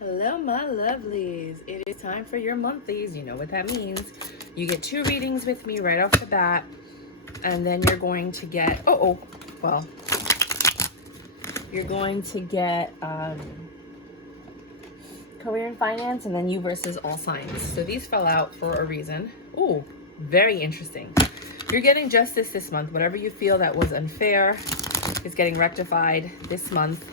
Hello, my lovelies. It is time for your monthlies. You know what that means. You get 2 readings with me right off the bat, and then you're going to get, you're going to get career and finance, and then you versus all signs. So these fell out for a reason. Ooh, very interesting. You're getting justice this month. Whatever you feel that was unfair is getting rectified this month.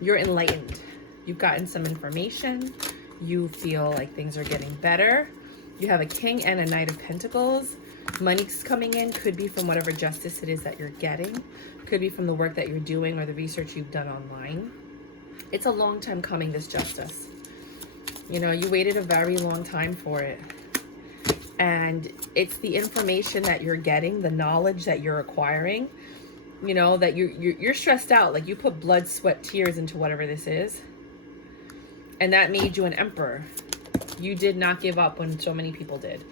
You're enlightened. You've gotten some information. You feel like things are getting better. You have a King and a Knight of Pentacles. Money's coming in. Could be from whatever justice it is that you're getting. Could be from the work that you're doing or the research you've done online. It's a long time coming, this justice. You know, you waited a very long time for it. And it's the information that you're getting, the knowledge that you're acquiring. You know, that you're stressed out. Like you put blood, sweat, tears into whatever this is. And that made you an emperor. You did not give up when so many people did.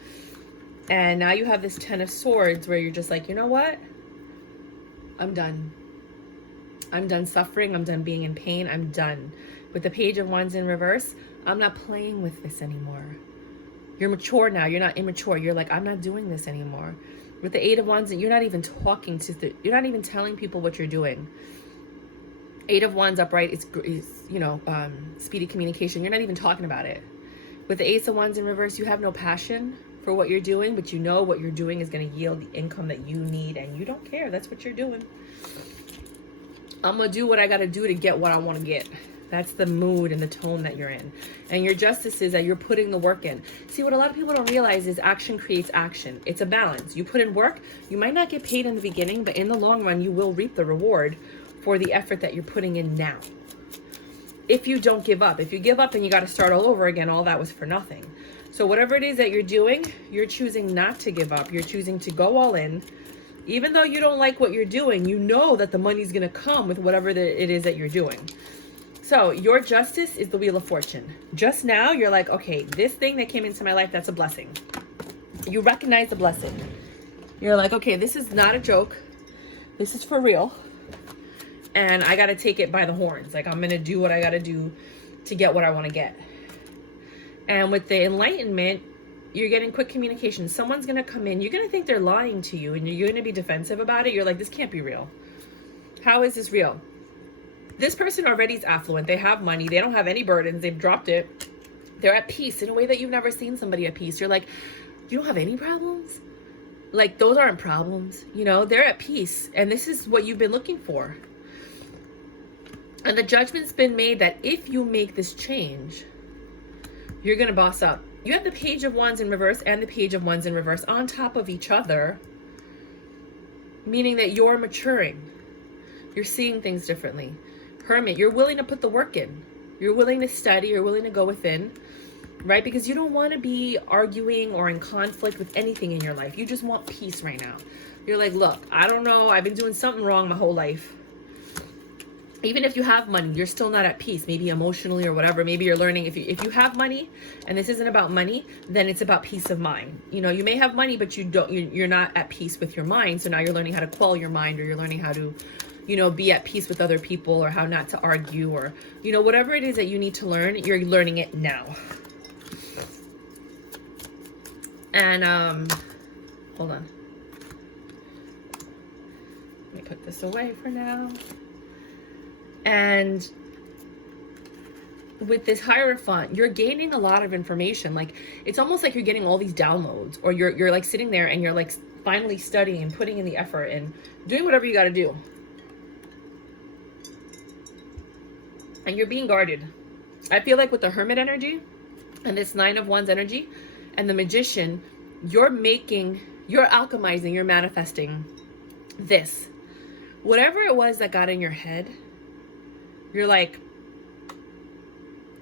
And now you have this 10 of Swords where you're just like, you know what? I'm done. I'm done suffering. I'm done being in pain. I'm done. With the Page of Wands in reverse, I'm not playing with this anymore. You're mature now. You're not immature. You're like, I'm not doing this anymore. With the 8 of Wands, you're not even talking to you're not even telling people what you're doing. 8 of Wands upright is you know, speedy communication. You're not even talking about it. With the Ace of Wands in reverse, you have no passion for what you're doing, but you know what you're doing is going to yield the income that you need, and you don't care. That's what you're doing. I'm going to do what I got to do to get what I want to get. That's the mood and the tone that you're in. And your justice is that you're putting the work in. See, what a lot of people don't realize is action creates action. It's a balance. You put in work. You might not get paid in the beginning, but in the long run, you will reap the reward for the effort that you're putting in now. If you don't give up. If you give up and you got to start all over again, all that was for nothing. So whatever it is that you're doing, you're choosing not to give up. You're choosing to go all in. Even though you don't like what you're doing, you know that the money's going to come with whatever it is that you're doing. So your justice is the Wheel of Fortune. Just now, you're like, okay, this thing that came into my life, that's a blessing. You recognize the blessing. You're like, okay, this is not a joke. This is for real. And I got to take it by the horns. Like, I'm going to do what I got to do to get what I want to get. And with the enlightenment, you're getting quick communication. Someone's going to come in. You're going to think they're lying to you, and you're going to be defensive about it. You're like, this can't be real. How is this real? This person already is affluent. They have money. They don't have any burdens. They've dropped it. They're at peace in a way that you've never seen somebody at peace. You're like, you don't have any problems? Like, those aren't problems. You know, they're at peace. And this is what you've been looking for. And the judgment's been made that if you make this change, you're going to boss up. You have the Page of Wands in reverse and the Page of Wands in reverse on top of each other, meaning that you're maturing. You're seeing things differently. Hermit, you're willing to put the work in. You're willing to study. You're willing to go within, right? Because you don't want to be arguing or in conflict with anything in your life. You just want peace right now. You're like, look, I don't know. I've been doing something wrong my whole life. Even if you have money, you're still not at peace, maybe emotionally or whatever. Maybe you're learning if you have money and this isn't about money, then it's about peace of mind. You know, you may have money, but you're not at peace with your mind. So now you're learning how to quell your mind, or you're learning how to, you know, be at peace with other people, or how not to argue, or, you know, whatever it is that you need to learn, you're learning it now. And, hold on. Let me put this away for now. And with this Hierophant, you're gaining a lot of information. Like, it's almost like you're getting all these downloads, or you're like sitting there and you're like finally studying and putting in the effort and doing whatever you got to do. And you're being guarded. I feel like with the Hermit energy and this 9 of Wands energy and the Magician, you're alchemizing, you're manifesting this. Whatever it was that got in your head, you're like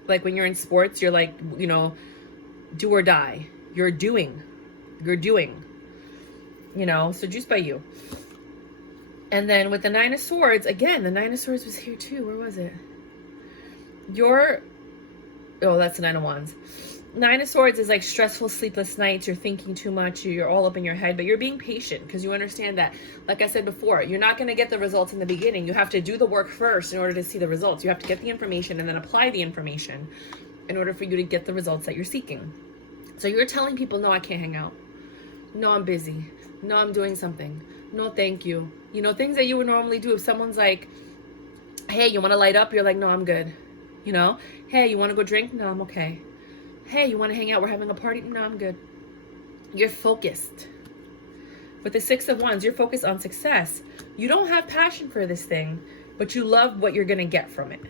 when you're in sports, you're like, you know, do or die. You're doing, you know, so juice by you. And then with the 9 of Swords, again, the 9 of Swords was here too. Where was it? Oh, that's the 9 of Wands. Nine of Swords is like stressful, sleepless nights. You're thinking too much. You're all up in your head, but you're being patient because you understand that, like I said before, you're not going to get the results in the beginning. You have to do the work first in order to see the results. You have to get the information and then apply the information in order for you to get the results that you're seeking. So you're telling people, no, I can't hang out. No, I'm busy. No, I'm doing something. No, thank you. You know, things that you would normally do if someone's like, hey, you want to light up? You're like, no, I'm good. You know, hey, you want to go drink? No, I'm okay. Hey, you want to hang out? We're having a party? No, I'm good. You're focused. With the Six of Wands, you're focused on success. You don't have passion for this thing, but you love what you're going to get from it.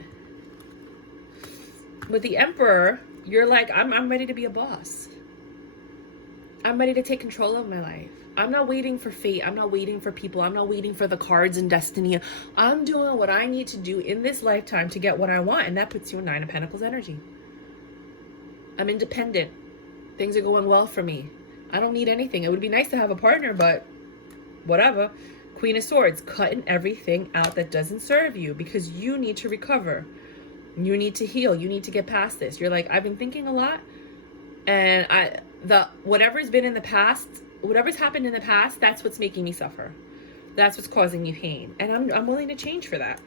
With the Emperor, you're like, I'm ready to be a boss. I'm ready to take control of my life. I'm not waiting for fate. I'm not waiting for people. I'm not waiting for the cards and destiny. I'm doing what I need to do in this lifetime to get what I want. And that puts you in Nine of Pentacles energy. I'm independent. Things are going well for me. I don't need anything. It would be nice to have a partner, but whatever. Queen of Swords, cutting everything out that doesn't serve you because you need to recover. You need to heal. You need to get past this. You're like, I've been thinking a lot, and whatever's been in the past, whatever's happened in the past, that's what's making me suffer. That's what's causing me pain. And I'm willing to change for that.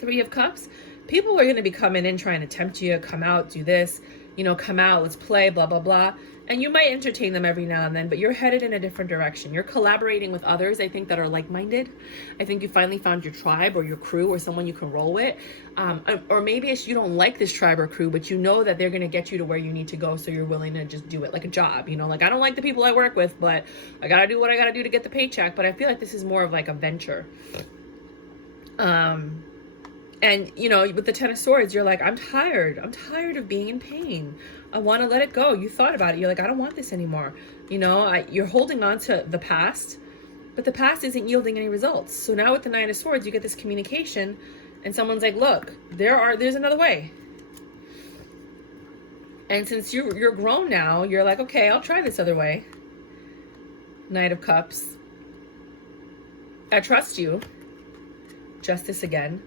Three of Cups, people are going to be coming in trying to tempt you, come out, do this, you know, come out, let's play, blah, blah, blah. And you might entertain them every now and then, but you're headed in a different direction. You're collaborating with others, I think, that are like-minded. I think you finally found your tribe or your crew or someone you can roll with. Or maybe it's you don't like this tribe or crew, but you know that they're going to get you to where you need to go, so you're willing to just do it like a job. You know, like, I don't like the people I work with, but I got to do what I got to do to get the paycheck. But I feel like this is more of like a venture. And, you know, with the Ten of Swords, you're like, I'm tired. I'm tired of being in pain. I want to let it go. You thought about it. You're like, I don't want this anymore. You know, you're holding on to the past, but the past isn't yielding any results. So now with the Nine of Swords, you get this communication and someone's like, look, there's another way. And since you're grown now, you're like, okay, I'll try this other way. Knight of Cups. I trust you. Justice again.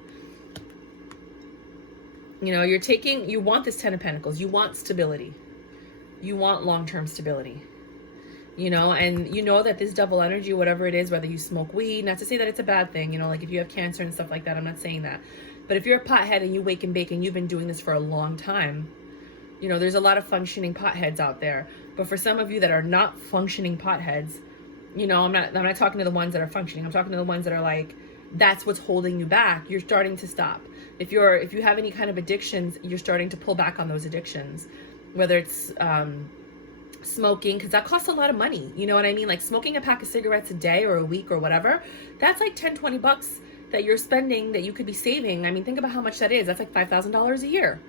You know, you want this Ten of Pentacles. You want stability. You want long-term stability. You know, and you know that this double energy, whatever it is, whether you smoke weed, not to say that it's a bad thing, you know, like if you have cancer and stuff like that, I'm not saying that. But if you're a pothead and you wake and bake and you've been doing this for a long time, you know, there's a lot of functioning potheads out there. But for some of you that are not functioning potheads, you know, I'm not talking to the ones that are functioning. I'm talking to the ones that are like, that's what's holding you back. You're starting to stop. If you have any kind of addictions, you're starting to pull back on those addictions, whether it's smoking, because that costs a lot of money. You know what I mean? Like smoking a pack of cigarettes a day or a week or whatever, that's like 10, 20 bucks that you're spending that you could be saving. I mean, think about how much that is. That's like $5,000 a year.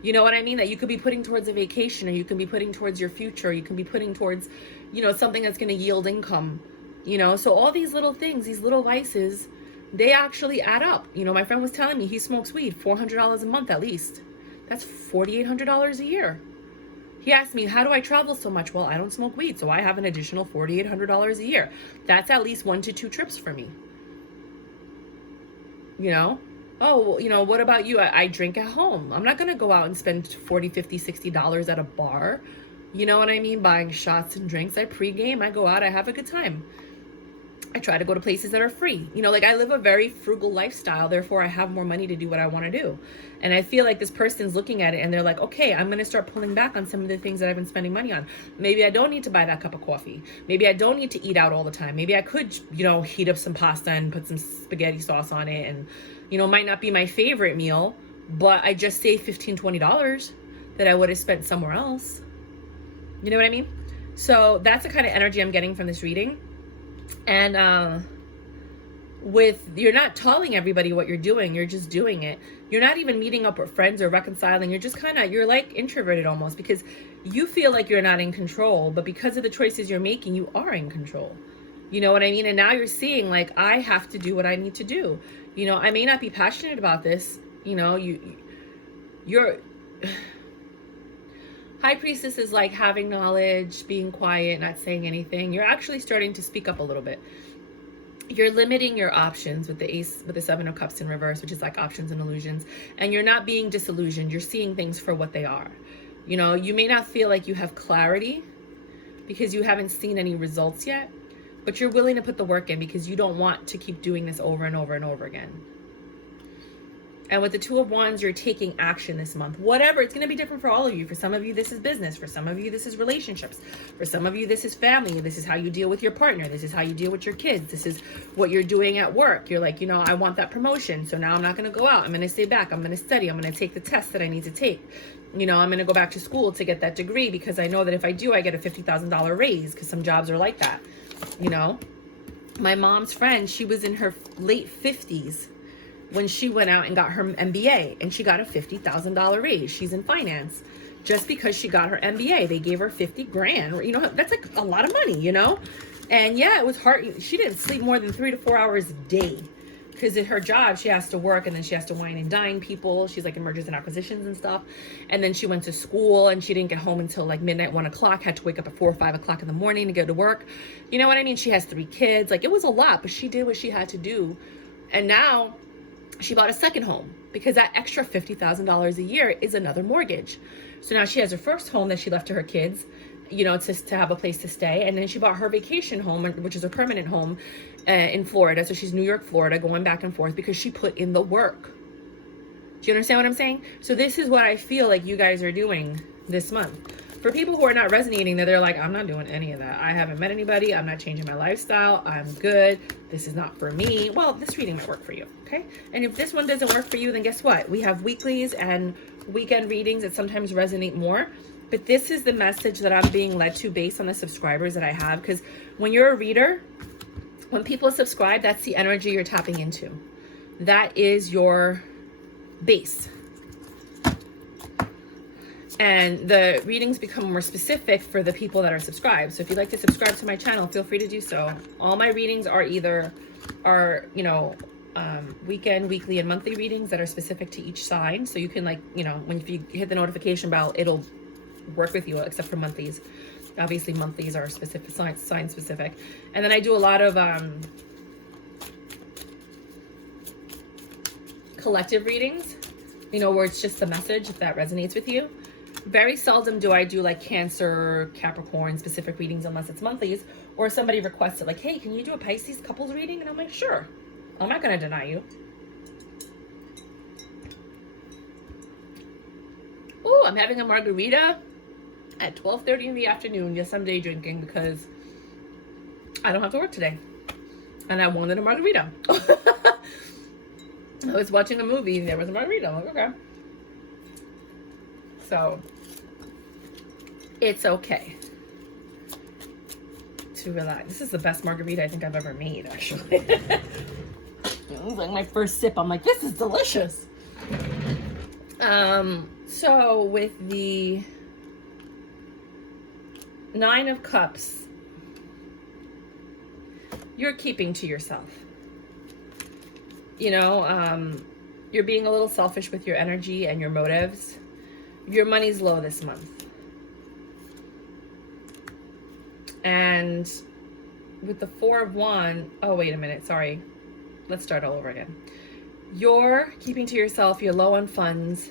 You know what I mean? That you could be putting towards a vacation, or you can be putting towards your future. Or you can be putting towards, you know, something that's going to yield income, you know? So all these little things, these little vices, they actually add up. You know, my friend was telling me he smokes weed, $400 a month at least. That's $4,800 a year. He asked me, how do I travel so much? Well, I don't smoke weed, so I have an additional $4,800 a year. That's at least 1 to 2 trips for me. You know? Oh, you know, what about you? I drink at home. I'm not going to go out and spend $40, $50, $60 at a bar. You know what I mean? Buying shots and drinks. I pregame, I go out, I have a good time. I try to go to places that are free. You know, like I live a very frugal lifestyle, therefore I have more money to do what I want to do. And I feel like this person's looking at it and they're like, okay, I'm going to start pulling back on some of the things that I've been spending money on. Maybe I don't need to buy that cup of coffee. Maybe I don't need to eat out all the time. Maybe I could, you know, heat up some pasta and put some spaghetti sauce on it. And, you know, it might not be my favorite meal, but I just saved $15, $20 that I would have spent somewhere else. You know what I mean? So that's the kind of energy I'm getting from this reading. And you're not telling everybody what you're doing, you're just doing it. You're not even meeting up with friends or reconciling. You're just you're like introverted almost, because you feel like you're not in control, but because of the choices you're making, you are in control. You know what I mean? And now you're seeing, like, I have to do what I need to do. You know, I may not be passionate about this. You know, you're High Priestess is like having knowledge, being quiet, not saying anything. You're actually starting to speak up a little bit. You're limiting your options with the Seven of Cups in reverse, which is like options and illusions. And you're not being disillusioned. You're seeing things for what they are. You know, you may not feel like you have clarity because you haven't seen any results yet, but you're willing to put the work in because you don't want to keep doing this over and over and over again. And with the Two of Wands, you're taking action this month. Whatever, it's going to be different for all of you. For some of you, this is business. For some of you, this is relationships. For some of you, this is family. This is how you deal with your partner. This is how you deal with your kids. This is what you're doing at work. You're like, you know, I want that promotion. So now I'm not going to go out. I'm going to stay back. I'm going to study. I'm going to take the test that I need to take. You know, I'm going to go back to school to get that degree because I know that if I do, I get a $50,000 raise because some jobs are like that. You know, my mom's friend, she was in her late 50s when she went out and got her MBA, and she got a $50,000 raise. She's in finance. Just because she got her MBA, they gave her 50 grand. You know, that's like a lot of money, you know? And yeah, it was hard. She didn't sleep more than 3 to 4 hours a day because at her job, she has to work and then she has to wine and dine people. She's like in mergers and acquisitions and stuff. And then she went to school and she didn't get home until like midnight, 1 o'clock, had to wake up at 4 or 5 o'clock in the morning to go to work. You know what I mean? She has 3 kids. Like, it was a lot, but she did what she had to do. And now she bought a second home because that extra $50,000 a year is another mortgage. So now she has her first home that she left to her kids, you know, to have a place to stay. And then she bought her vacation home, which is a permanent home in Florida. So she's New York, Florida, going back and forth because she put in the work. Do you understand what I'm saying? So this is what I feel like you guys are doing this month. For people who are not resonating, that they're like, I'm not doing any of that. I haven't met anybody. I'm not changing my lifestyle. I'm good. This is not for me. Well, this reading might work for you, okay? And if this one doesn't work for you, then guess what? We have weeklies and weekend readings that sometimes resonate more. But this is the message that I'm being led to based on the subscribers that I have. Because when you're a reader, when people subscribe, that's the energy you're tapping into. That is your base. And the readings become more specific for the people that are subscribed. So if you'd like to subscribe to my channel, feel free to do so. All my readings are you know, weekend, weekly, and monthly readings that are specific to each sign. So you can, like, you know, if you hit the notification bell, it'll work with you, except for monthlies. Obviously, monthlies are specific, sign specific. And then I do a lot of collective readings, you know, where it's just the message that resonates with you. Very seldom do I do like Cancer, Capricorn specific readings unless it's monthlies, or somebody requests it like, hey, can you do a Pisces couples reading? And I'm like, sure. I'm not going to deny you. Oh, I'm having a margarita at 12:30 in the afternoon. Yes, I'm day drinking because I don't have to work today. And I wanted a margarita. I was watching a movie and there was a margarita. I'm like, okay. So it's okay to relax. This is the best margarita I think I've ever made, actually. It was like my first sip. I'm like, this is delicious. So with the 9 of Cups, you're keeping to yourself. You know, you're being a little selfish with your energy and your motives. Your money's low this month. And with the 4 of Wands, oh, wait a minute, sorry. Let's start all over again. You're keeping to yourself, you're low on funds.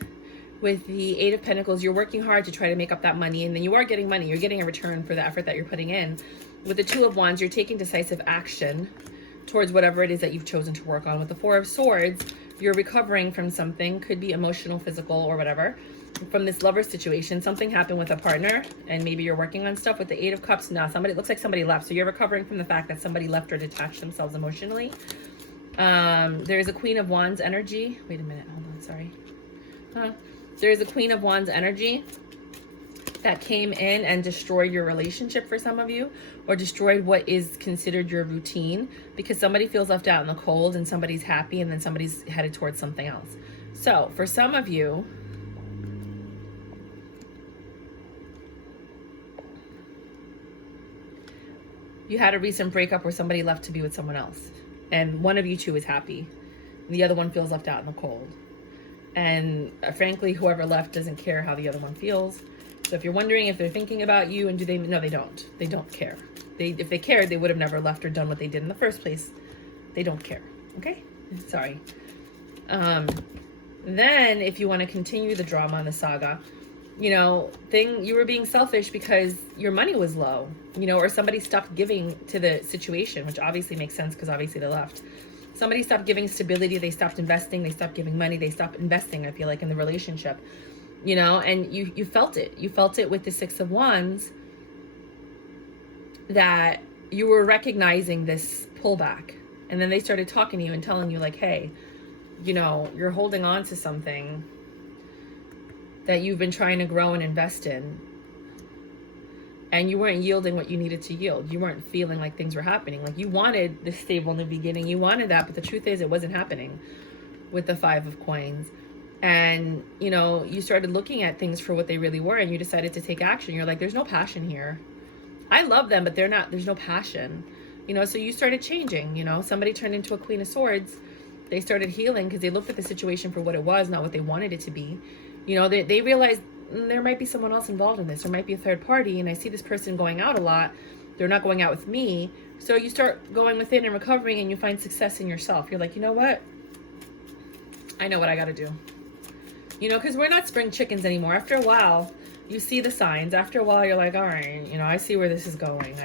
With the 8 of Pentacles, you're working hard to try to make up that money, and then you are getting money. You're getting a return for the effort that you're putting in. With the 2 of Wands, you're taking decisive action towards whatever it is that you've chosen to work on. With the 4 of Swords, you're recovering from something, could be emotional, physical, or whatever, from this lover situation. Something happened with a partner, and maybe you're working on stuff. With the 8 of Cups, now somebody, it looks like somebody left, so you're recovering from the fact that somebody left or detached themselves emotionally. There's a Queen of Wands energy. Wait a minute, hold on, sorry. There's a Queen of Wands energy that came in and destroyed your relationship for some of you, or destroyed what is considered your routine, because somebody feels left out in the cold and somebody's happy and then somebody's headed towards something else. So for some of you, you had a recent breakup where somebody left to be with someone else, and one of you two is happy. The other one feels left out in the cold. And frankly, whoever left doesn't care how the other one feels. So if you're wondering if they're thinking about you, and do they, no, they don't. They don't care. If they cared, they would have never left or done what they did in the first place. They don't care. Okay? Sorry. Then if you want to continue the drama and the saga, you were being selfish because your money was low, or somebody stopped giving to the situation, which obviously makes sense because obviously they left. Somebody stopped giving stability, they stopped investing, they stopped giving money, they stopped investing, I feel like, in the relationship, and you felt it. You felt it with the Six of Wands, that you were recognizing this pullback. And then they started talking to you and telling you like, hey, you're holding on to something that you've been trying to grow and invest in, and you weren't yielding what you needed to yield. You weren't feeling like things were happening. Like, you wanted this stable in the beginning, you wanted that, but the truth is it wasn't happening with the Five of Coins. And you started looking at things for what they really were, and you decided to take action. You're like, there's no passion here. I love them, but there's no passion. So you started changing. Somebody turned into a Queen of Swords. They started healing because they looked at the situation for what it was, not what they wanted it to be. They realized there might be someone else involved in this. There might be a third party, and I see this person going out a lot. They're not going out with me. So you start going within and recovering, and you find success in yourself. You're like, you know what? I know what I got to do. Because we're not spring chickens anymore. After a while, you see the signs. After a while, you're like, all right, I see where this is going.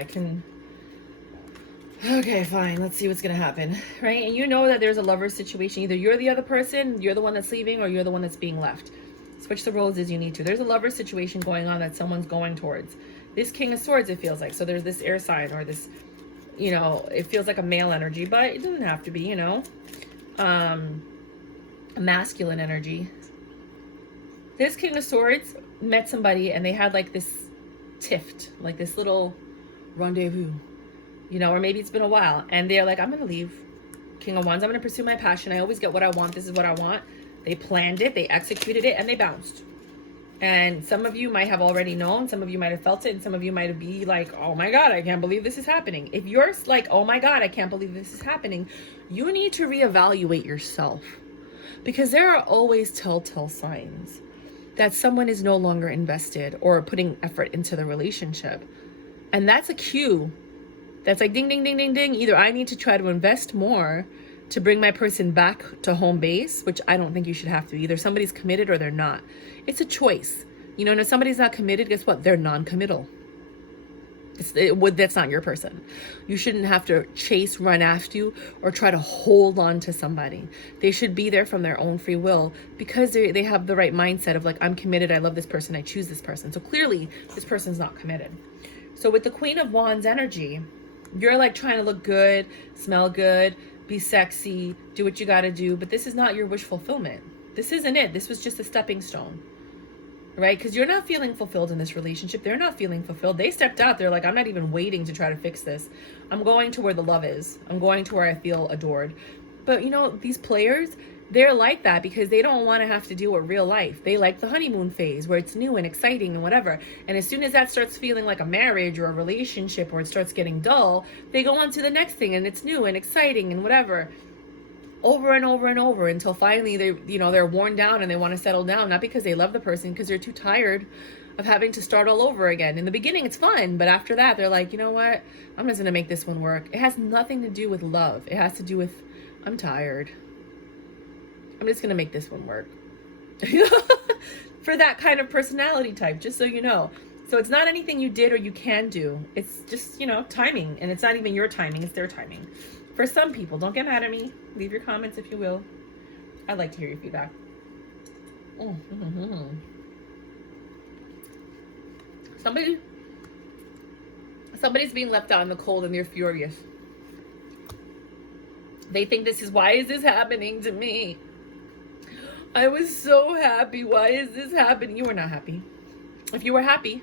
Okay, fine. Let's see what's going to happen. Right? And you know that there's a lover situation. Either you're the other person, you're the one that's leaving, or you're the one that's being left. Switch the roles as you need to. There's a lover situation going on that someone's going towards. This King of Swords, it feels like. So there's this air sign, or this, it feels like a male energy, but it doesn't have to be, a masculine energy. This King of Swords met somebody, and they had like this tiff, like this little rendezvous, or maybe it's been a while, and they're like, I'm going to leave. King of Wands, I'm going to pursue my passion. I always get what I want. This is what I want. They planned it, they executed it, and they bounced. And some of you might have already known, some of you might have felt it, and some of you might be like, oh my God, I can't believe this is happening. If you're like, oh my God, I can't believe this is happening, you need to reevaluate yourself, because there are always telltale signs that someone is no longer invested or putting effort into the relationship. And that's a cue. That's like ding, ding, ding, ding, ding. Either I need to try to invest more to bring my person back to home base, which I don't think you should have to. Either somebody's committed or they're not. It's a choice. And if somebody's not committed, guess what? They're non-committal. That's not your person. You shouldn't have to chase, run after you, or try to hold on to somebody. They should be there from their own free will, because they have the right mindset of like, I'm committed, I love this person, I choose this person. So clearly this person's not committed. So with the Queen of Wands energy, you're like trying to look good, smell good, be sexy, do what you got to do, but this is not your wish fulfillment. This isn't it. This was just a stepping stone, right? Because you're not feeling fulfilled in this relationship. They're not feeling fulfilled. They stepped out. They're like, I'm not even waiting to try to fix this. I'm going to where the love is. I'm going to where I feel adored. But these players, they're like that because they don't want to have to deal with real life. They like the honeymoon phase where it's new and exciting and whatever. And as soon as that starts feeling like a marriage or a relationship, or it starts getting dull, they go on to the next thing, and it's new and exciting and whatever, over and over and over, until finally they're worn down and they want to settle down, not because they love the person, because they're too tired of having to start all over again. In the beginning, it's fun, but after that, they're like, you know what? I'm just going to make this one work. It has nothing to do with love. It has to do with, I'm tired. I'm just going to make this one work. For that kind of personality type, just so you know. So it's not anything you did or you can do. It's just, timing. And it's not even your timing. It's their timing. For some people, don't get mad at me. Leave your comments if you will. I'd like to hear your feedback. Somebody's being left out in the cold and they're furious. They think why is this happening to me? I was so happy. Why is this happening? You were not happy. If you were happy,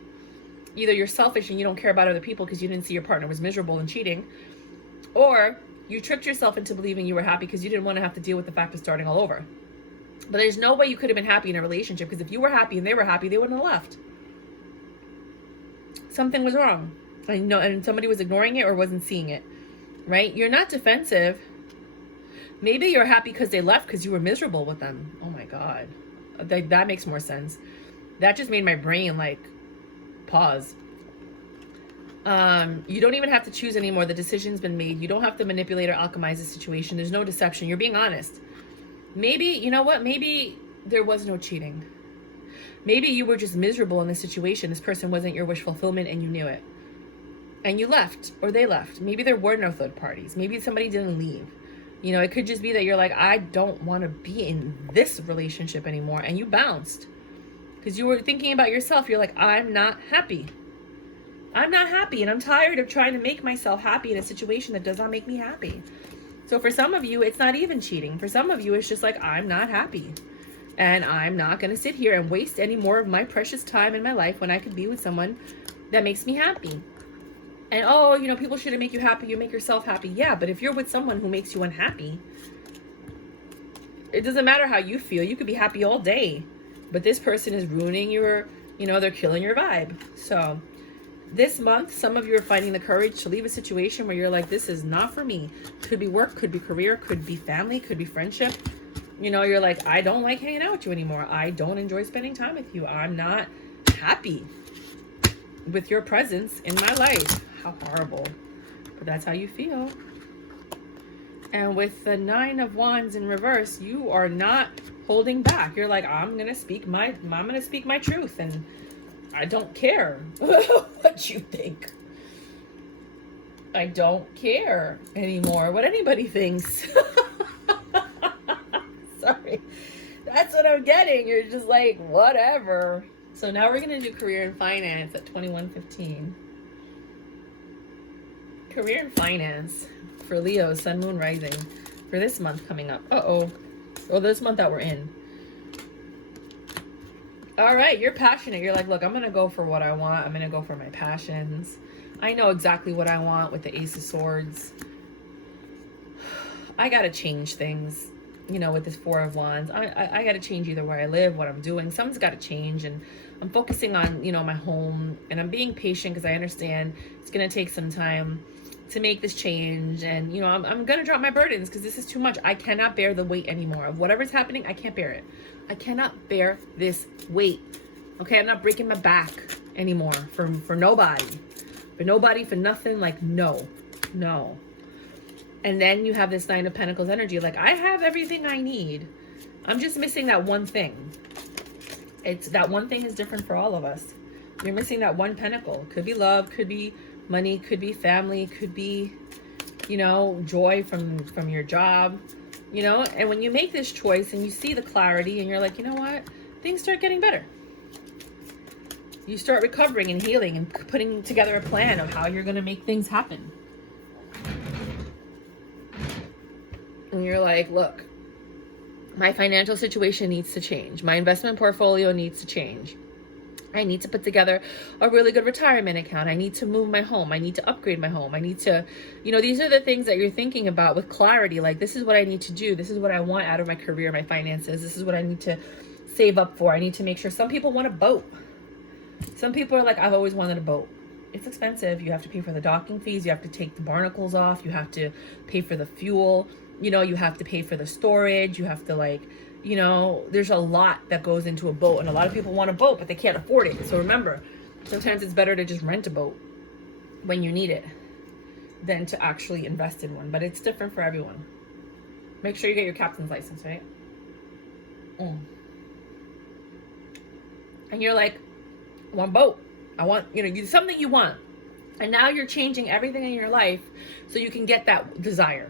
either you're selfish and you don't care about other people because you didn't see your partner was miserable and cheating, or you tricked yourself into believing you were happy because you didn't want to have to deal with the fact of starting all over. But there's no way you could have been happy in a relationship, because if you were happy and they were happy, they wouldn't have left. Something was wrong. And somebody was ignoring it or wasn't seeing it, right? You're not defensive. Maybe you're happy because they left because you were miserable with them. Oh my God. That makes more sense. That just made my brain pause. You don't even have to choose anymore. The decision's been made. You don't have to manipulate or alchemize the situation. There's no deception. You're being honest. Maybe, you know what? Maybe there was no cheating. Maybe you were just miserable in this situation. This person wasn't your wish fulfillment and you knew it. And you left, or they left. Maybe there were no third parties. Maybe somebody didn't leave. You know, it could just be that you're like, I don't want to be in this relationship anymore. And you bounced because you were thinking about yourself. You're like, I'm not happy. I'm not happy. And I'm tired of trying to make myself happy in a situation that does not make me happy. So for some of you, it's not even cheating. For some of you, it's just like, I'm not happy. And I'm not going to sit here and waste any more of my precious time in my life when I could be with someone that makes me happy. And, oh, you know, people shouldn't make you happy. You make yourself happy. Yeah, but if you're with someone who makes you unhappy, it doesn't matter how you feel. You could be happy all day. But this person is ruining your, you know, they're killing your vibe. So this month, some of you are finding the courage to leave a situation where you're like, this is not for me. Could be work, could be career, could be family, could be friendship. You know, you're like, I don't like hanging out with you anymore. I don't enjoy spending time with you. I'm not happy with your presence in my life. How horrible. But that's how you feel. And with the 9 of Wands in reverse, you are not holding back. You're like, I'm gonna speak my truth, and I don't care what you think. I don't care anymore what anybody thinks. Sorry. That's what I'm getting. You're just like, whatever. So now we're going to do career and finance at 21:15. Career and finance for Leo, Sun, Moon, Rising for this month coming up. Oh, this month that we're in. All right, you're passionate. You're like, look, I'm going to go for what I want. I'm going to go for my passions. I know exactly what I want with the Ace of Swords. I got to change things. You know, with this 4 of Wands, I got to change either where I live, what I'm doing. Something's got to change, and I'm focusing on, you know, my home, and I'm being patient because I understand it's going to take some time to make this change. And, you know, I'm going to drop my burdens because this is too much. I cannot bear the weight anymore of whatever's happening. I can't bear it. I cannot bear this weight. Okay, I'm not breaking my back anymore for nobody. For nobody, for nothing. Like, no. And then you have this 9 of Pentacles energy. Like, I have everything I need. I'm just missing that one thing. It's that one thing is different for all of us. You're missing that one pentacle. Could be love, could be money, could be family, could be, you know, joy from your job, you know. And when you make this choice and you see the clarity and you're like, you know what? Things start getting better. You start recovering and healing and putting together a plan of how you're going to make things happen. And you're like, look, my financial situation needs to change. My investment portfolio needs to change. I need to put together a really good retirement account. I need to move my home. I need to upgrade my home. I need to, you know, these are the things that you're thinking about with clarity. Like, this is what I need to do. This is what I want out of my career, my finances. This is what I need to save up for. I need to make sure. Some people want a boat. Some people are like, I've always wanted a boat. It's expensive. You have to pay for the docking fees. You have to take the barnacles off. You have to pay for the fuel. You know, you have to pay for the storage. You have to, like, you know, there's a lot that goes into a boat. And a lot of people want a boat, but they can't afford it. So remember, sometimes it's better to just rent a boat when you need it than to actually invest in one. But it's different for everyone. Make sure you get your captain's license, right? And you're like, I want a boat. I want, you know, something you want. And now you're changing everything in your life so you can get that desire.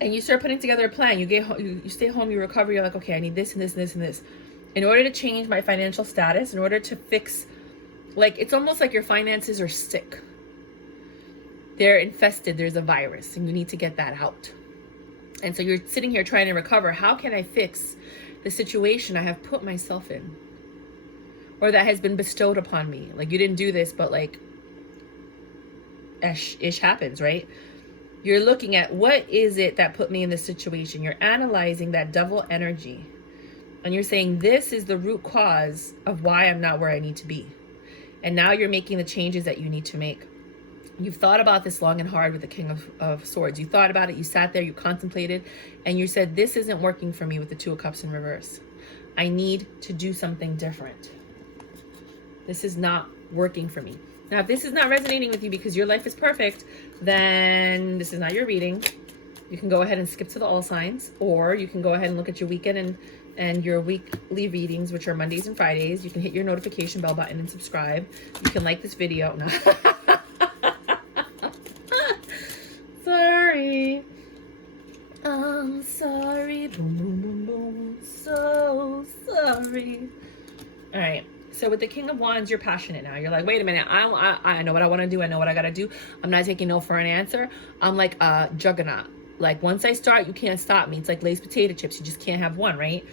And you start putting together a plan. You stay home, you recover. You're like, okay, I need this and this and this and this. In order to change my financial status, in order to fix, like, it's almost like your finances are sick. They're infested. There's a virus and you need to get that out. And so you're sitting here trying to recover. How can I fix the situation I have put myself in? Or that has been bestowed upon me? Like, you didn't do this, but like, ish happens, right? You're looking at what is it that put me in this situation. You're analyzing that devil energy. And you're saying, this is the root cause of why I'm not where I need to be. And now you're making the changes that you need to make. You've thought about this long and hard with the King of Swords. You thought about it. You sat there. You contemplated. And you said, this isn't working for me with the 2 of Cups in reverse. I need to do something different. This is not working for me. Now, if this is not resonating with you because your life is perfect, then this is not your reading. You can go ahead and skip to the all signs, or you can go ahead and look at your weekend and and your weekly readings, which are Mondays and Fridays. You can hit your notification bell button and subscribe. You can like this video. No. Sorry. I'm sorry. Boom, boom, boom, boom. So sorry. All right. So with the King of Wands, you're passionate now. You're like, wait a minute. I know what I want to do. I know what I got to do. I'm not taking no for an answer. I'm like a juggernaut. Like, once I start, you can't stop me. It's like Lay's potato chips. You just can't have one, right?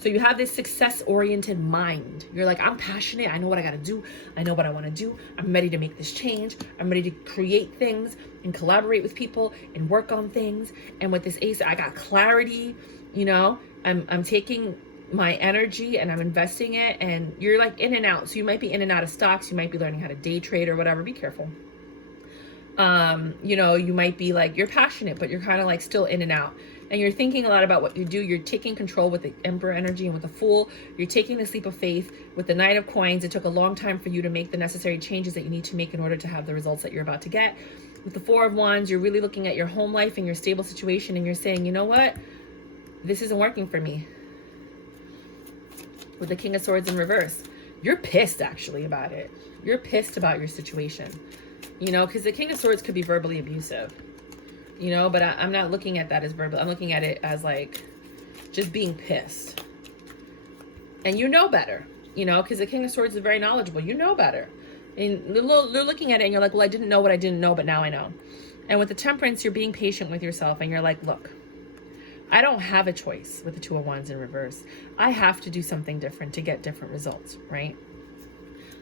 So you have this success-oriented mind. You're like, I'm passionate. I know what I got to do. I know what I want to do. I'm ready to make this change. I'm ready to create things and collaborate with people and work on things. And with this Ace, I got clarity. You know, I'm taking my energy and I'm investing it. And you're like in and out. So you might be in and out of stocks. You might be learning how to day trade or whatever. Be careful. You know, you might be like, you're passionate, but you're kind of like still in and out. And you're thinking a lot about what you do. You're taking control with the Emperor energy and with the Fool. You're taking the Leap of Faith. With the Knight of Coins, it took a long time for you to make the necessary changes that you need to make in order to have the results that you're about to get. With the Four of Wands, you're really looking at your home life and your stable situation, and you're saying, you know what? This isn't working for me. With the King of Swords in reverse, you're pissed actually about it. You're pissed about your situation. You know, because the King of Swords could be verbally abusive, you know, but I'm not looking at that as verbal. I'm looking at it as like just being pissed. And you know better, you know, because the King of Swords is very knowledgeable. You know better. And they're looking at it and you're like, well, I didn't know what I didn't know, but now I know. And with the Temperance, you're being patient with yourself and you're like, look, I don't have a choice with the Two of Wands in reverse. I have to do something different to get different results, right?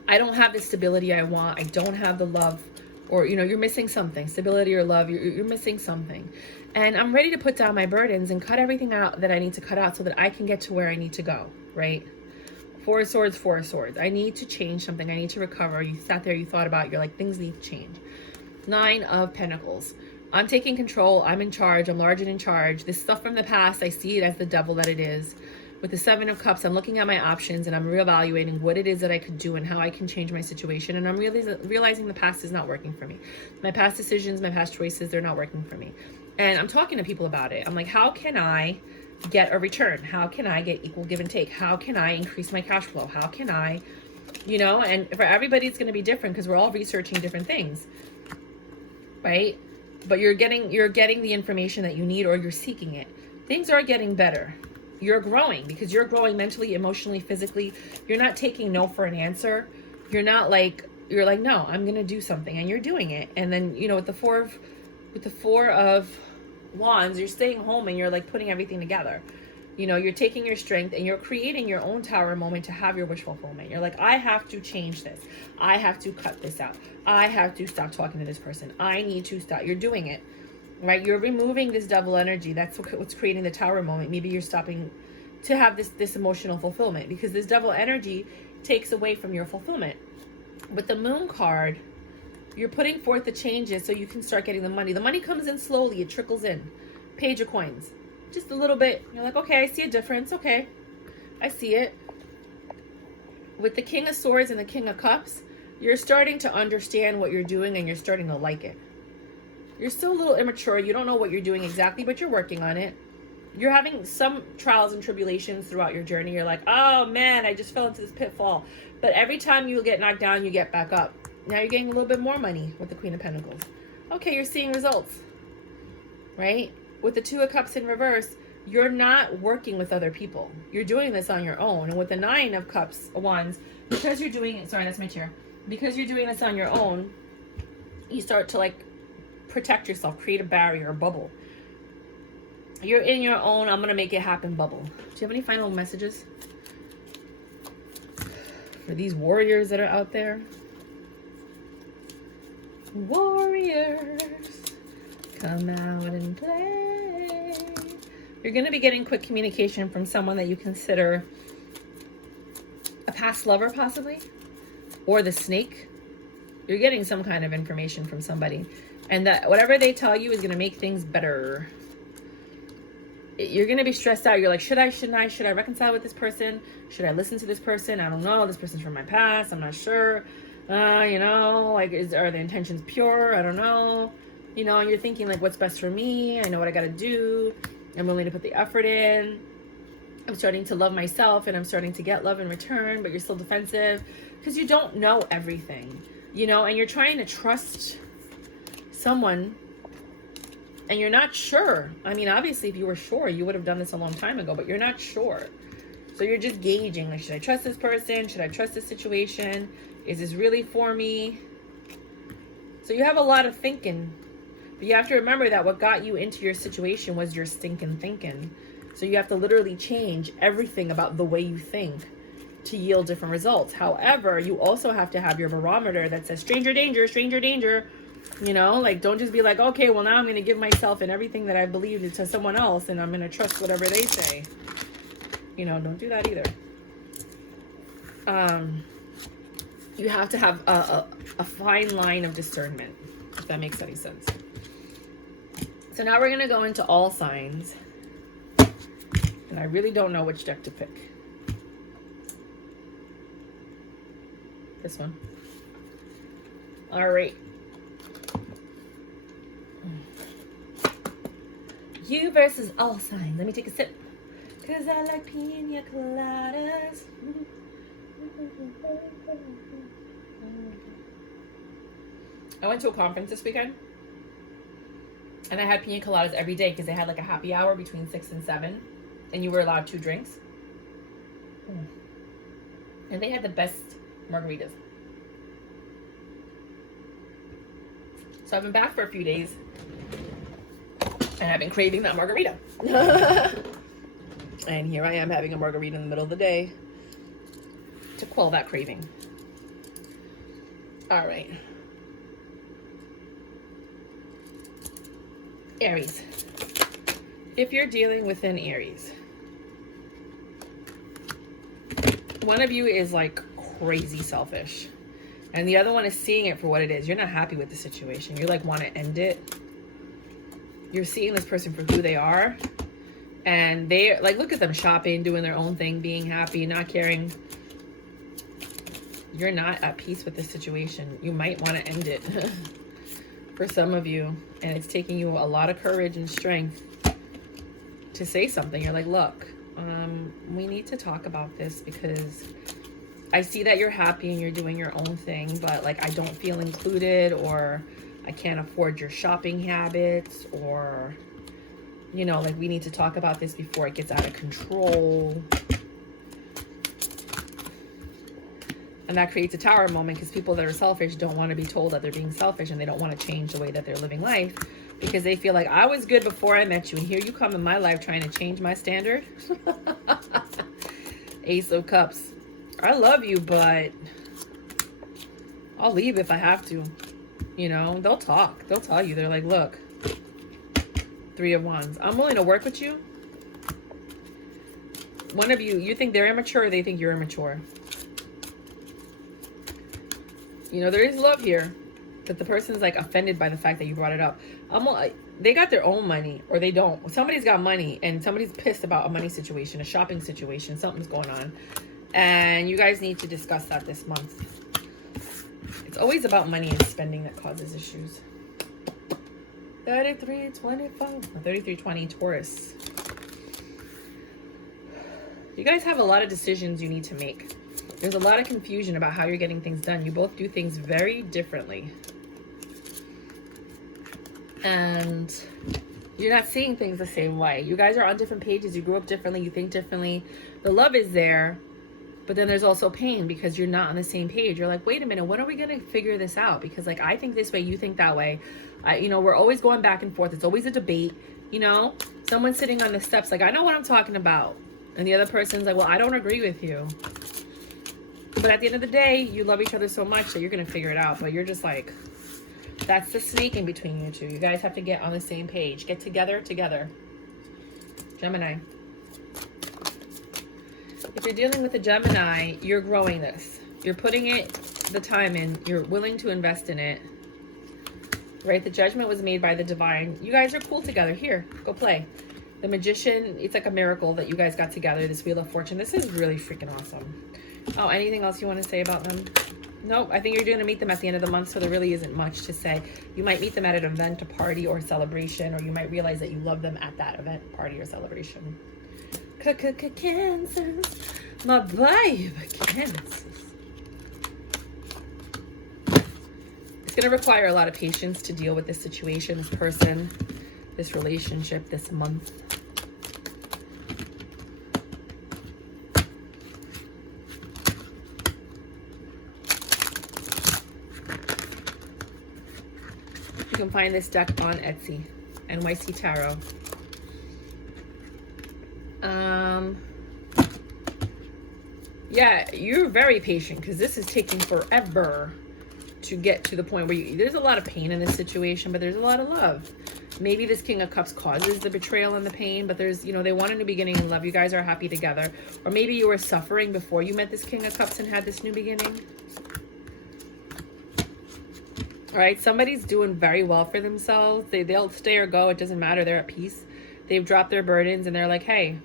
I don't have the stability I want. I don't have the love. Or, you know, you're missing something, stability or love, you're missing something. And I'm ready to put down my burdens and cut everything out that I need to cut out so that I can get to where I need to go, right? Four of Swords, Four of Swords. I need to change something. I need to recover. You sat there, you thought about it, you're like, things need to change. Nine of Pentacles. I'm taking control. I'm in charge. I'm large and in charge. This stuff from the past, I see it as the devil that it is. With the Seven of Cups, I'm looking at my options and I'm reevaluating what it is that I could do and how I can change my situation. And I'm realizing the past is not working for me. My past decisions, my past choices, they're not working for me. And I'm talking to people about it. I'm like, how can I get a return? How can I get equal give and take? How can I increase my cash flow? How can I, you know, and for everybody, it's going to be different because we're all researching different things, right? But you're getting the information that you need or you're seeking it. Things are getting better. You're growing because you're growing mentally, emotionally, physically. You're not taking no for an answer. You're not like, you're like, no, I'm going to do something, and you're doing it. And then, you know, with the Four of Wands, you're staying home and you're like putting everything together. You know, you're taking your strength and you're creating your own tower moment to have your wish fulfillment. You're like, I have to change this. I have to cut this out. I have to stop talking to this person. I need to stop. You're doing it. Right? You're removing this double energy. That's what's creating the tower moment. Maybe you're stopping to have this emotional fulfillment because this double energy takes away from your fulfillment. With the Moon card, you're putting forth the changes so you can start getting the money. The money comes in slowly. It trickles in. Page of Coins. Just a little bit. You're like, okay, I see a difference. Okay, I see it. With the King of Swords and the King of Cups, you're starting to understand what you're doing and you're starting to like it. You're still a little immature. You don't know what you're doing exactly, but you're working on it. You're having some trials and tribulations throughout your journey. You're like, oh man, I just fell into this pitfall. But every time you get knocked down, you get back up. Now you're getting a little bit more money with the Queen of Pentacles. Okay, you're seeing results, right? With the Two of Cups in reverse, you're not working with other people. You're doing this on your own. And with the Nine of Cups, Wands, because you're doing it, sorry, that's my chair. Because you're doing this on your own, you start to like protect yourself, create a barrier, a bubble. You're in your own, I'm going to make it happen bubble. Do you have any final messages for these warriors that are out there? Warriors, come out and play. You're going to be getting quick communication from someone that you consider a past lover possibly, or the snake. You're getting some kind of information from somebody. And that whatever they tell you is going to make things better. You're going to be stressed out. You're like, should I, shouldn't I? Should I reconcile with this person? Should I listen to this person? I don't know. This person's from my past. I'm not sure. You know, like, are the intentions pure? I don't know. You know, you're thinking like, what's best for me? I know what I got to do. I'm willing to put the effort in. I'm starting to love myself and I'm starting to get love in return, but you're still defensive because you don't know everything, you know, and you're trying to trust someone and you're not sure. I mean, obviously, if you were sure, you would have done this a long time ago, but you're not sure. So you're just gauging, like, should I trust this person? Should I trust this situation? Is this really for me? So you have a lot of thinking, but you have to remember that what got you into your situation was your stinking thinking. So you have to literally change everything about the way you think to yield different results. However, you also have to have your barometer that says stranger danger, stranger danger. You know, like, don't just be like, okay, well, now I'm going to give myself and everything that I believed to someone else and I'm going to trust whatever they say. You know, don't do that either. You have to have a fine line of discernment, if that makes any sense. So now we're going to go into all signs. And I really don't know which deck to pick. This one. All right. You versus all signs. Let me take a sip. Because I like pina coladas. I went to a conference this weekend. And I had pina coladas every day because they had like a happy hour between 6 and 7. And you were allowed 2 drinks. And they had the best margaritas. So I've been back for a few days. And I've been craving that margarita. And here I am having a margarita in the middle of the day to quell that craving. All right. Aries. If you're dealing with an Aries, one of you is like crazy selfish. And the other one is seeing it for what it is. You're not happy with the situation. You like want to end it. You're seeing this person for who they are. And they like, look at them shopping, doing their own thing, being happy, not caring. You're not at peace with this situation. You might want to end it for some of you. And it's taking you a lot of courage and strength to say something. You're like, look, we need to talk about this because I see that you're happy and you're doing your own thing, but like, I don't feel included, or I can't afford your shopping habits, or, you know, like, we need to talk about this before it gets out of control. And that creates a tower moment because people that are selfish don't want to be told that they're being selfish, and they don't want to change the way that they're living life because they feel like, I was good before I met you, and here you come in my life trying to change my standard. Ace of Cups. I love you, but I'll leave if I have to. You know, they'll talk. They'll tell you. They're like, look, 3 of Wands. I'm willing to work with you. One of you, you think they're immature, or they think you're immature. You know, there is love here, but the person's like offended by the fact that you brought it up. They got their own money, or they don't. Somebody's got money, and somebody's pissed about a money situation, a shopping situation, something's going on. And you guys need to discuss that this month. It's always about money and spending that causes issues. 3325, 3320, Taurus. You guys have a lot of decisions you need to make. There's a lot of confusion about how you're getting things done. You both do things very differently. And you're not seeing things the same way. You guys are on different pages. You grew up differently. You think differently. The love is there. But then there's also pain because you're not on the same page. You're like, wait a minute, when are we going to figure this out? Because like, I think this way, you think that way. You know, we're always going back and forth. It's always a debate. You know, someone's sitting on the steps like, I know what I'm talking about. And the other person's like, well, I don't agree with you. But at the end of the day, you love each other so much that you're going to figure it out. But you're just like, that's the snake in between you two. You guys have to get on the same page. Get together. Gemini. If you're dealing with a Gemini, you're growing this. You're putting the time in. You're willing to invest in it. Right? The judgment was made by the divine. You guys are cool together. Here, go play. The Magician, it's like a miracle that you guys got together. This Wheel of Fortune. This is really freaking awesome. Oh, anything else you want to say about them? Nope. I think you're going to meet them at the end of the month, so there really isn't much to say. You might meet them at an event, a party, or celebration, or you might realize that you love them at that event, party, or celebration. Kansas. My babe, Kansas. It's going to require a lot of patience to deal with this situation, this person, this relationship, this month. You can find this deck on Etsy, NYC Tarot. Yeah, you're very patient because this is taking forever to get to the point where there's a lot of pain in this situation, but there's a lot of love. Maybe this King of Cups causes the betrayal and the pain, but there's, you know, they want a new beginning in love. You guys are happy together. Or maybe you were suffering before you met this King of Cups and had this new beginning. All right, somebody's doing very well for themselves. They'll stay or go. It doesn't matter. They're at peace. They've dropped their burdens and they're like, hey,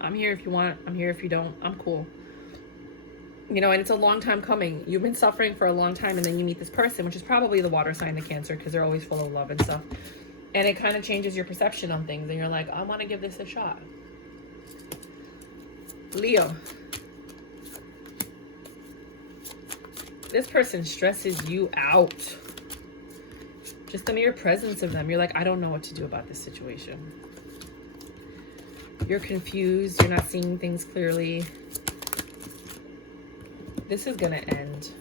I'm here if you want. I'm here if you don't. I'm cool. You know, and it's a long time coming. You've been suffering for a long time, and then you meet this person, which is probably the water sign, the Cancer, because they're always full of love and stuff. And it kind of changes your perception on things, and you're like, I want to give this a shot. Leo. This person stresses you out. Just the mere presence of them. You're like, I don't know what to do about this situation. You're confused. You're not seeing things clearly. This is going to end.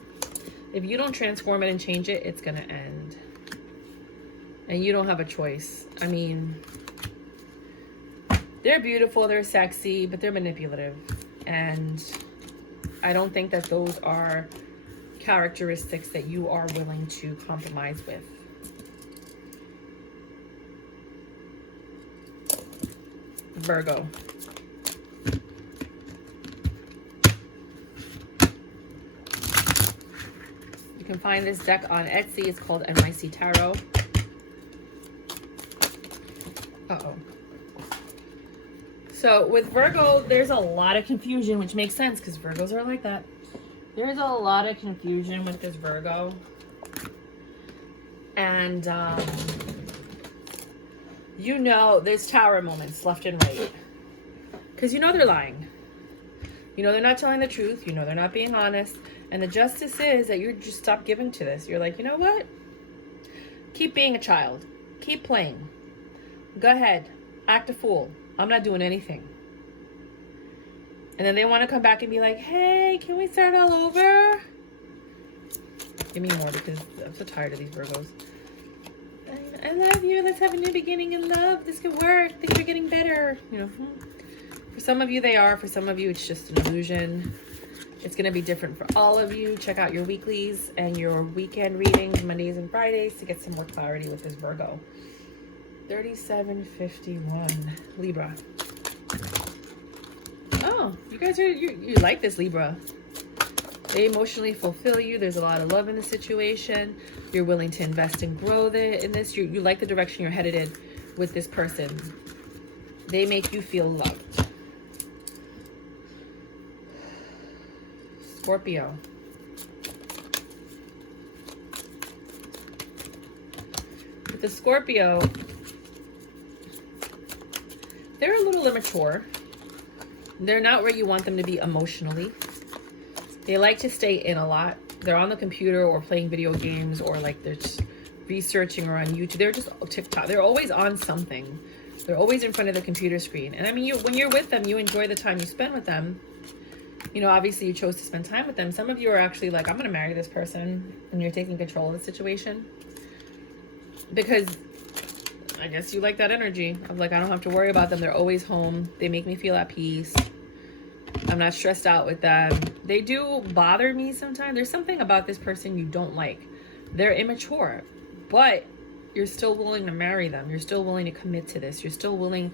If you don't transform it and change it, it's going to end. And you don't have a choice. I mean, they're beautiful, they're sexy, but they're manipulative. And I don't think that those are characteristics that you are willing to compromise with. Virgo. You can find this deck on Etsy. It's called NYC Tarot. Uh-oh. So with Virgo, there's a lot of confusion, which makes sense because Virgos are like that. There's a lot of confusion with this Virgo. And, you know, there's tower moments left and right. Because you know they're lying. You know they're not telling the truth. You know they're not being honest. And the justice is that you just stop giving to this. You're like, you know what? Keep being a child. Keep playing. Go ahead. Act a fool. I'm not doing anything. And then they want to come back and be like, hey, can we start all over? Give me more because I'm so tired of these Virgos. I love you. Let's have a new beginning in love. This could work. Things are getting better. You know, for some of you they are. For some of you it's just an illusion. It's going to be different for all of you. Check out your weeklies and your weekend readings, Mondays and Fridays, to get some more clarity with this Virgo. 3751 Libra. Oh, you guys are, you like this Libra. They emotionally fulfill you. There's a lot of love in the situation. You're willing to invest and grow in this. You like the direction you're headed in with this person. They make you feel loved. Scorpio. With the Scorpio, they're a little immature. They're not where you want them to be emotionally. They like to stay in a lot. They're on the computer or playing video games, or like they're just researching or on YouTube. They're just TikTok. They're always on something. They're always in front of the computer screen. And I mean, when you're with them, you enjoy the time you spend with them. You know, obviously you chose to spend time with them. Some of you are actually like, I'm going to marry this person, and you're taking control of the situation. Because I guess you like that energy of like, I don't have to worry about them. They're always home. They make me feel at peace. I'm not stressed out with them. They do bother me sometimes. There's something about this person you don't like. They're immature, but you're still willing to marry them. You're still willing to commit to this. You're still willing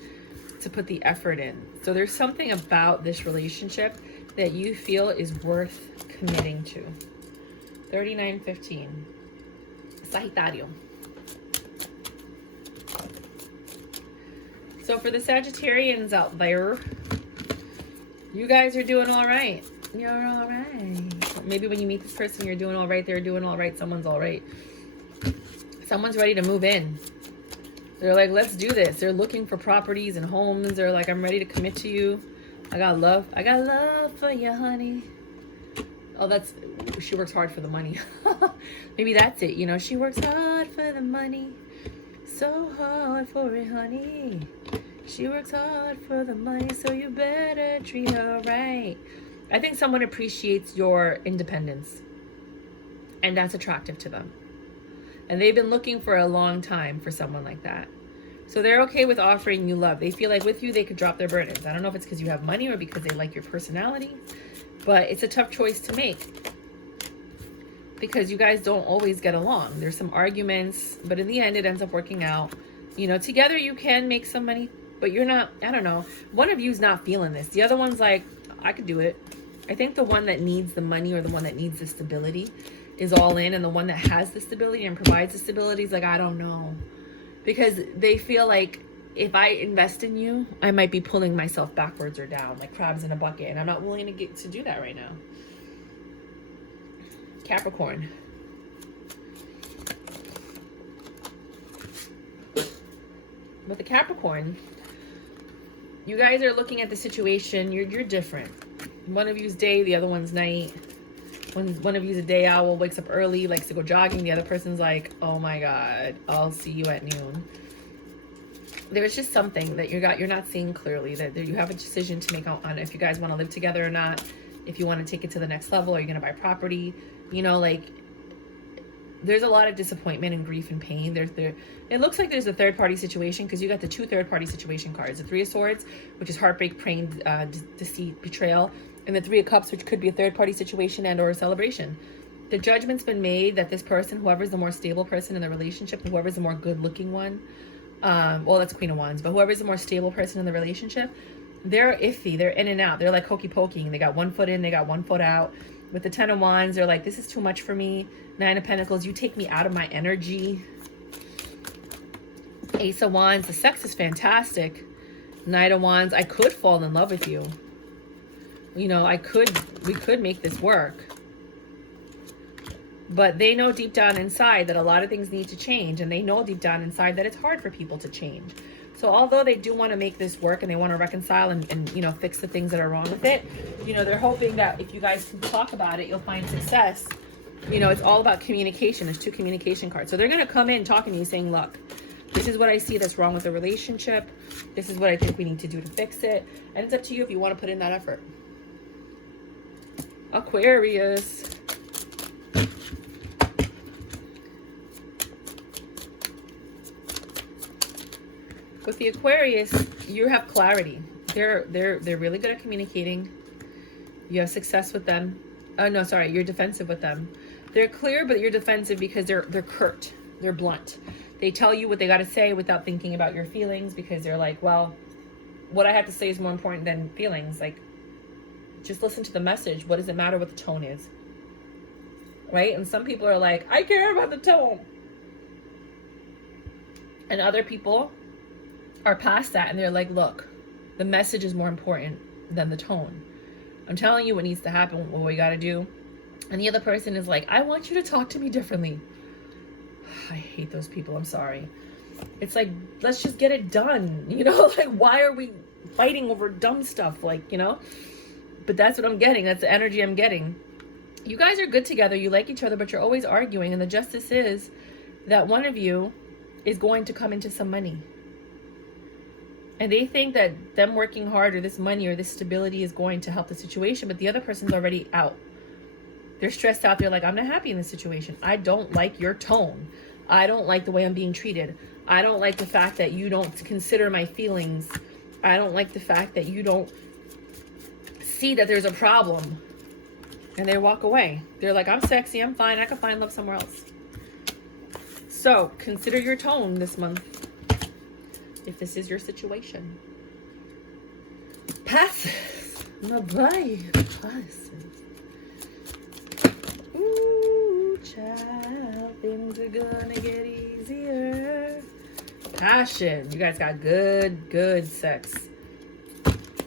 to put the effort in. So there's something about this relationship that you feel is worth committing to. 3915. Sagittarius. So for the Sagittarians out there, you guys are doing all right. You're all right. Maybe when you meet this person, you're doing all right. They're doing all right. Someone's all right. Someone's ready to move in. They're like, let's do this. They're looking for properties and homes. They're like, I'm ready to commit to you. I got love for you, honey. Oh, that's, she works hard for the money. Maybe that's it. You know, she works hard for the money. So hard for it, honey. She works hard for the money, so you better treat her right. I think someone appreciates your independence, and that's attractive to them. And they've been looking for a long time for someone like that. So they're okay with offering you love. They feel like with you, they could drop their burdens. I don't know if it's because you have money or because they like your personality, but it's a tough choice to make because you guys don't always get along. There's some arguments, but in the end, it ends up working out. You know, together you can make some money, but you're not, I don't know. One of you's not feeling this. The other one's like, I could do it. I think the one that needs the money or the one that needs the stability is all in, and the one that has the stability and provides the stability is like, I don't know. Because they feel like if I invest in you, I might be pulling myself backwards or down, like crabs in a bucket, and I'm not willing to get to do that right now. Capricorn. With the Capricorn, you guys are looking at the situation, you're different. One of you's day, the other one's night. One of you's a day owl, wakes up early, likes to go jogging. The other person's like, oh my God, I'll see you at noon. There's just something that you're not seeing clearly, that you have a decision to make on if you guys want to live together or not, if you want to take it to the next level, are you going to buy property? You know, like, there's a lot of disappointment and grief and pain. It looks like there's a third-party situation because you got the 2 third-party situation cards. The 3 of Swords, which is heartbreak, pain, deceit, betrayal, and the 3 of Cups, which could be a third-party situation and or a celebration. The judgment's been made that this person, whoever's the more stable person in the relationship, whoever's the more good-looking one, well, that's Queen of Wands, but whoever's the more stable person in the relationship, they're iffy. They're in and out. They're like hokey poking. They got 1 foot in, they got 1 foot out. With the 10 of Wands, they're like, this is too much for me. 9 of Pentacles, you take me out of my energy. Ace of Wands, the sex is fantastic. Knight of Wands, I could fall in love with you. You know, we could make this work. But they know deep down inside that a lot of things need to change. And they know deep down inside that it's hard for people to change. So although they do want to make this work and they want to reconcile and you know, fix the things that are wrong with it, you know, they're hoping that if you guys can talk about it, you'll find success. You know, it's all about communication. There's 2 communication cards. So they're going to come in talking to you saying, look, this is what I see that's wrong with the relationship. This is what I think we need to do to fix it. And it's up to you if you want to put in that effort. Aquarius. With the Aquarius, you have clarity. They're really good at communicating. You have success with them. Oh no, sorry, you're defensive with them. They're clear, but you're defensive because they're curt. They're blunt. They tell you what they got to say without thinking about your feelings because they're like, well, what I have to say is more important than feelings. Like, just listen to the message. What does it matter what the tone is? Right? And some people are like, I care about the tone. And other people are past that and they're like, look, the message is more important than the tone. I'm telling you what needs to happen, what we got to do. And the other person is like, I want you to talk to me differently. I hate those people. I'm sorry. It's like, let's just get it done. You know, like, why are we fighting over dumb stuff? Like, you know, but that's what I'm getting. That's the energy I'm getting. You guys are good together. You like each other, but you're always arguing. And the justice is that one of you is going to come into some money. And they think that them working hard or this money or this stability is going to help the situation, but the other person's already out. They're stressed out. They're like, I'm not happy in this situation. I don't like your tone. I don't like the way I'm being treated. I don't like the fact that you don't consider my feelings. I don't like the fact that you don't see that there's a problem. And they walk away. They're like, I'm sexy. I'm fine. I can find love somewhere else. So consider your tone this month. If this is your situation. Passes. Bye-bye. Passes. Ooh, child. Things are gonna get easier. Passion. You guys got good sex.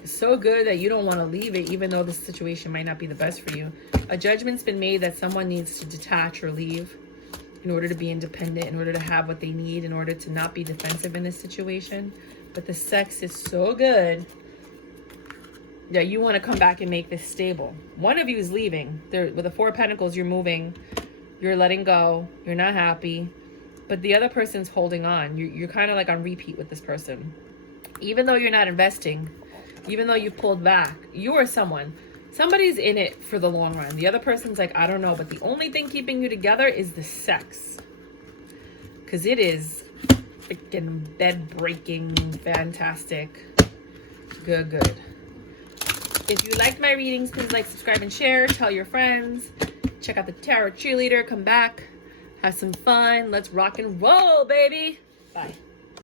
So good that you don't want to leave it, even though the situation might not be the best for you. A judgment's been made that someone needs to detach or leave. in order to be independent, in order to have what they need, in order to not be defensive in this situation. But the sex is so good that you want to come back and make this stable. One of you is leaving. There, with the Four of Pentacles, you're moving, you're letting go, you're not happy. But the other person's holding on. You're kind of like on repeat with this person. Even though you're not investing, even though you've pulled back, you are somebody's in it for the long run. The other person's like, I don't know, but the only thing keeping you together is the sex. Because it is freaking bed-breaking, fantastic. Good. If you liked my readings, please like, subscribe, and share. Tell your friends. Check out the Tarot Cheerleader. Come back. Have some fun. Let's rock and roll, baby. Bye.